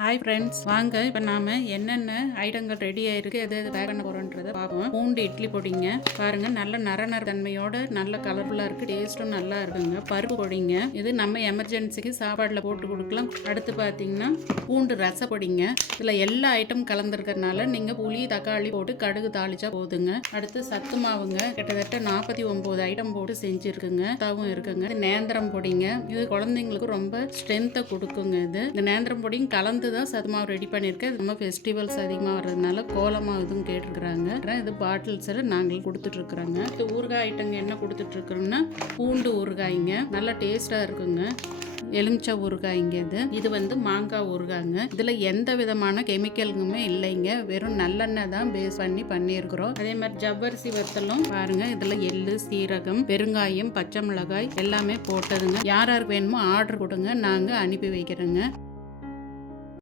Hi friends, வாங்க இப்போ நாம என்னென்ன ஐட்டங்கள் ரெடி ஆயிருக்கு, எது எது வேக பண்ண போகிறோன்றதை பார்ப்போம். பூண்டு இட்லி பொடிங்க, பாருங்க நல்ல நர தன்மையோட நல்ல கலர்ஃபுல்லாக இருக்குது, டேஸ்ட்டும் நல்லா இருக்குங்க. பருப்பு பொடிங்க, இது நம்ம எமர்ஜென்சிக்கு சாப்பாட்டில் போட்டு கொடுக்கலாம். அடுத்து பார்த்தீங்கன்னா பூண்டு ரச பொடிங்க, இதில் எல்லா ஐட்டம் கலந்துருக்கிறதுனால நீங்கள் புளி தக்காளி போட்டு கடுகு தாளிச்சா போதுங்க. அடுத்து சத்து மாவுங்க, கிட்டத்தட்ட 49 ஐட்டம் போட்டு செஞ்சுருக்குங்க. தாவும் இருக்குங்க. இது நேந்திரம் பொடிங்க, இது குழந்தைங்களுக்கு ரொம்ப ஸ்ட்ரென்த்தை கொடுக்குங்க. இந்த நேந்திரம் பொடியும் கலந்து தான் சத்துமாவு ரெடி பண்ணியிருக்கேன். நம்ம ஃபெஸ்டிவல்ஸ் அதிகமாக வர்றதுனால கோலமாக இதுவும் கேட்டிருக்கிறாங்க. இது பாட்டில்ஸில் நாங்கள் கொடுத்துட்ருக்குறோங்க. இது ஊறுகாய் ஐட்டங்க என்ன கொடுத்துட்ருக்குறோன்னா பூண்டு ஊறுகாய்ங்க, நல்லா டேஸ்ட்டாக இருக்குங்க. எலுமிச்சை ஊறுகாய்ங்க, இது வந்து மாங்காய் ஊறுகாய்ங்க. இதில் எந்த விதமான கெமிக்கலுமே இல்லைங்க, வெறும் நல்லெண்ணெய் தான் பேஸ் பண்ணி பண்ணியிருக்கிறோம். அதே மாதிரி ஜவ்வரிசி வத்தலும் பாருங்க, இதில் எள்ளு, சீரகம், பெருங்காயம், பச்சை மிளகாய் எல்லாமே போட்டதுங்க. யார் யாருக்கு வேணுமோ ஆர்டர் கொடுங்க, நாங்கள் அனுப்பி வைக்கிறோங்க.